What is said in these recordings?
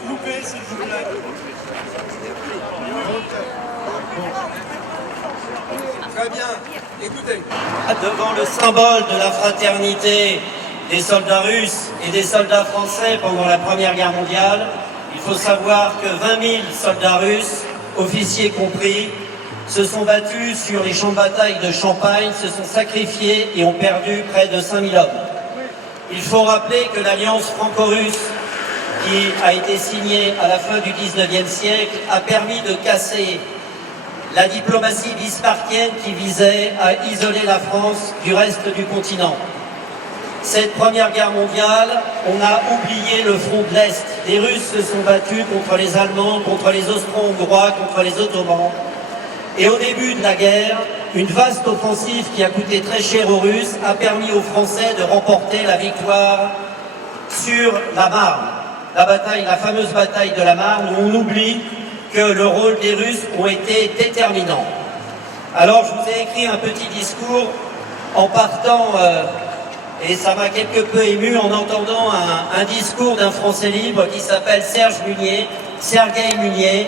regrouper, s'il vous plaît. Très bien, écoutez. Devant le symbole de la fraternité des soldats russes et des soldats français pendant la Première Guerre mondiale, il faut savoir que 20 000 soldats russes, officiers compris, se sont battus sur les champs de bataille de Champagne, se sont sacrifiés et ont perdu près de 5 000 hommes. Il faut rappeler que l'alliance franco-russe, qui a été signée à la fin du XIXe siècle, a permis de casser la diplomatie bismarckienne qui visait à isoler la France du reste du continent. Cette Première Guerre mondiale, on a oublié le front de l'Est. Les Russes se sont battus contre les Allemands, contre les Austro-Hongrois, contre les Ottomans. Et au début de la guerre, une vaste offensive qui a coûté très cher aux Russes a permis aux Français de remporter la victoire sur la Marne. La fameuse bataille de la Marne, où on oublie que le rôle des Russes ont été déterminant. Alors je vous ai écrit un petit discours en partant, et ça m'a quelque peu ému en entendant un discours d'un Français libre qui s'appelle Sergueï Munier,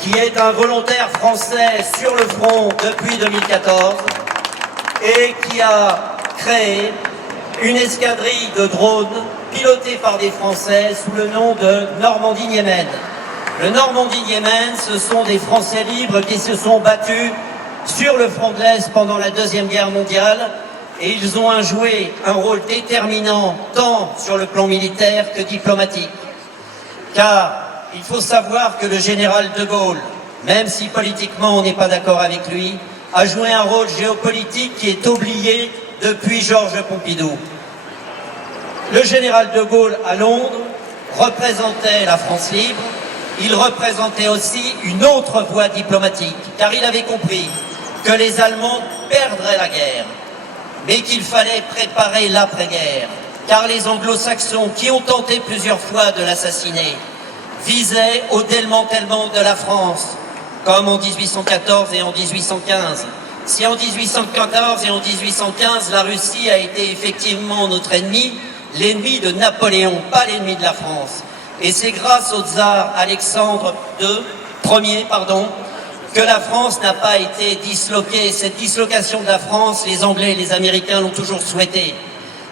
qui est un volontaire français sur le front depuis 2014 et qui a créé une escadrille de drones pilotée par des Français sous le nom de Normandie-Niemen. Le Normandie-Niemen, ce sont des Français libres qui se sont battus sur le front de l'Est pendant la Deuxième Guerre mondiale et ils ont joué un rôle déterminant tant sur le plan militaire que diplomatique. Car il faut savoir que le général de Gaulle, même si politiquement on n'est pas d'accord avec lui, a joué un rôle géopolitique qui est oublié depuis Georges Pompidou. Le général de Gaulle à Londres représentait la France libre, il représentait aussi une autre voie diplomatique, car il avait compris que les Allemands perdraient la guerre, mais qu'il fallait préparer l'après-guerre, car les Anglo-Saxons, qui ont tenté plusieurs fois de l'assassiner, visaient au démantèlement de la France, comme en 1814 et en 1815. Si en 1814 et en 1815, la Russie a été effectivement notre ennemi, l'ennemi de Napoléon, pas l'ennemi de la France. Et c'est grâce au tsar Alexandre Ier, que la France n'a pas été disloquée. Cette dislocation de la France, les Anglais et les Américains l'ont toujours souhaité.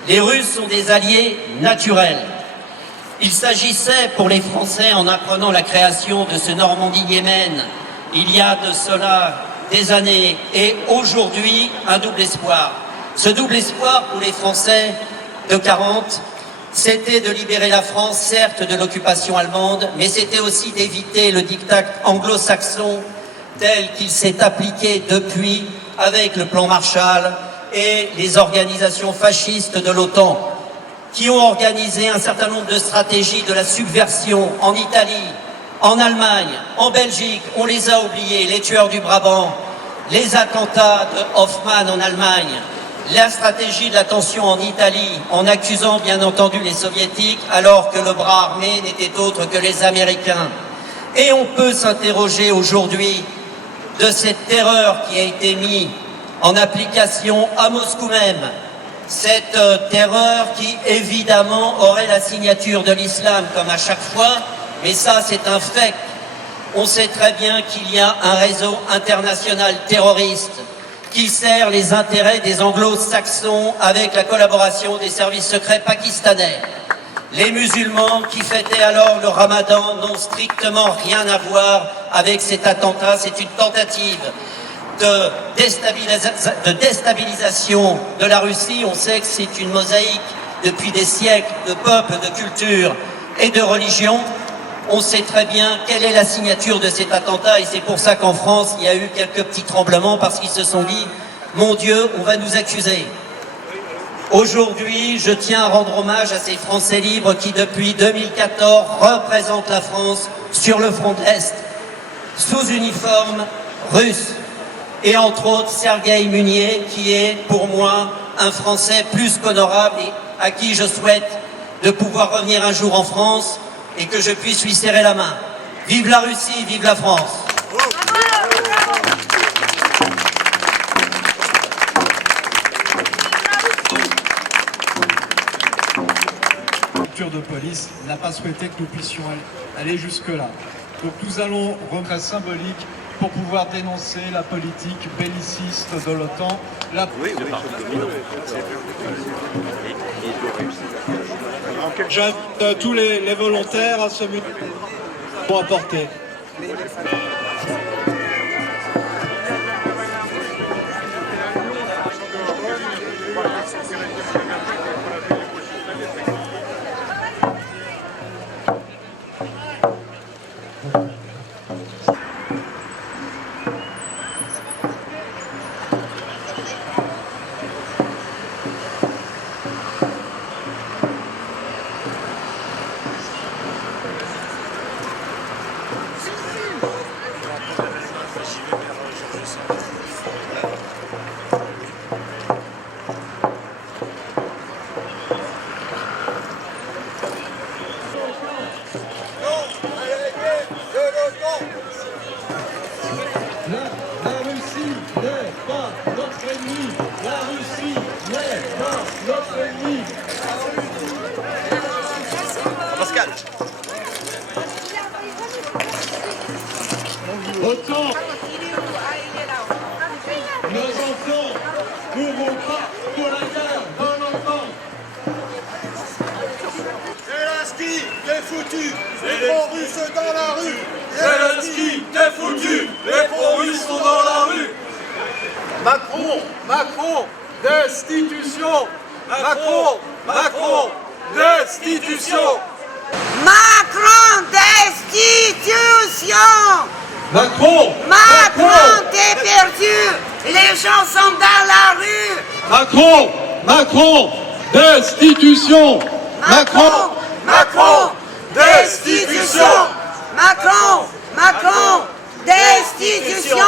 Les Russes sont des alliés naturels. Il s'agissait pour les Français, en apprenant la création de ce Normandie-Niemen, il y a de cela des années, et aujourd'hui, un double espoir. Ce double espoir pour les Français de 40, c'était de libérer la France, certes, de l'occupation allemande, mais c'était aussi d'éviter le diktat anglo-saxon tel qu'il s'est appliqué depuis avec le plan Marshall et les organisations fascistes de l'OTAN, qui ont organisé un certain nombre de stratégies de la subversion en Italie, en Allemagne, en Belgique. On les a oubliés, les tueurs du Brabant, les attentats de Hoffmann en Allemagne, la stratégie de la tension en Italie, en accusant bien entendu les soviétiques, alors que le bras armé n'était autre que les Américains. Et on peut s'interroger aujourd'hui de cette terreur qui a été mise en application à Moscou même. Cette terreur qui, évidemment, aurait la signature de l'islam, comme à chaque fois, mais ça, c'est un fait. On sait très bien qu'il y a un réseau international terroriste qui sert les intérêts des anglo-saxons avec la collaboration des services secrets pakistanais. Les musulmans qui fêtaient alors le ramadan n'ont strictement rien à voir avec cet attentat. C'est une tentative de déstabilisation de la Russie. On sait que c'est une mosaïque depuis des siècles de peuples, de cultures et de religions. On sait très bien quelle est la signature de cet attentat et c'est pour ça qu'en France, il y a eu quelques petits tremblements parce qu'ils se sont dit « Mon Dieu, on va nous accuser ». Aujourd'hui, je tiens à rendre hommage à ces Français libres qui, depuis 2014, représentent la France sur le front de l'Est, sous uniforme russe. Et entre autres, Sergueï Munier, qui est pour moi un Français plus qu'honorable et à qui je souhaite de pouvoir revenir un jour en France et que je puisse lui serrer la main. Vive la Russie, vive la France! préfecture de police n'a pas souhaité que nous puissions aller jusque-là. Donc nous allons remettre symbolique pour pouvoir dénoncer la politique belliciste de l'OTAN. J'invite tous les volontaires à se muer pour apporter. La Russie n'est pas notre ennemi. La Russie n'est pas notre ennemi. Pascal. Autant nos enfants mourront pas pour la guerre d'un enfant. Zelensky, t'es foutu. Les pro-russes dans la rue. Zelensky, t'es foutu. Les pro-russes sont dans la rue. Macron, destitution. Macron, destitution. Macron, destitution. Macron, t'es perdu. Les gens sont dans la rue. Macron, destitution. Macron, destitution. Macron, destitution.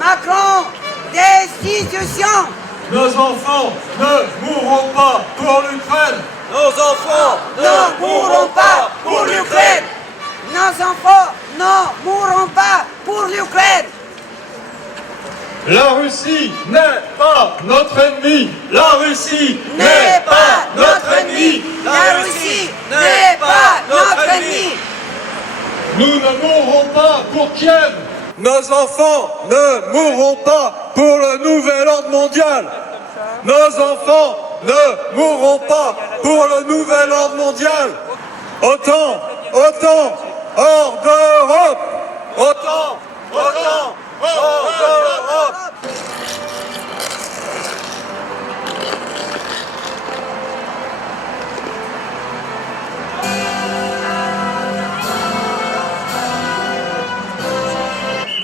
Macron, destitution. Nos enfants ne mourront pas pour l'Ukraine. Nos enfants Ne mourront pas pour l'Ukraine. Nos enfants ne mourront pas pour l'Ukraine. La Russie n'est pas notre ennemi. La Russie N'est pas notre ennemi. La Russie n'est pas notre ennemi. Nous ne mourrons pas pour Kiev. Nos enfants ne mourront pas pour le nouvel ordre mondial. Nos enfants ne mourront pas pour le nouvel ordre mondial. OTAN, hors d'Europe. OTAN, hors d'Europe.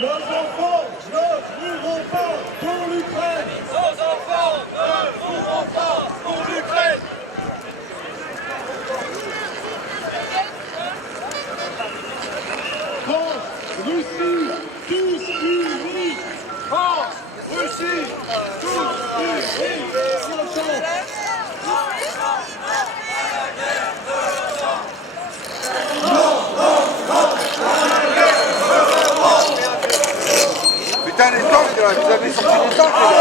Nos enfants ne mourront pas pour l'Ukraine. Nos enfants ne mourront pas pour l'Ukraine. France, Russie, tous unis. France, Russie, tous unis. Putain, les tanks, là, vous avez sorti les tanks, les gars.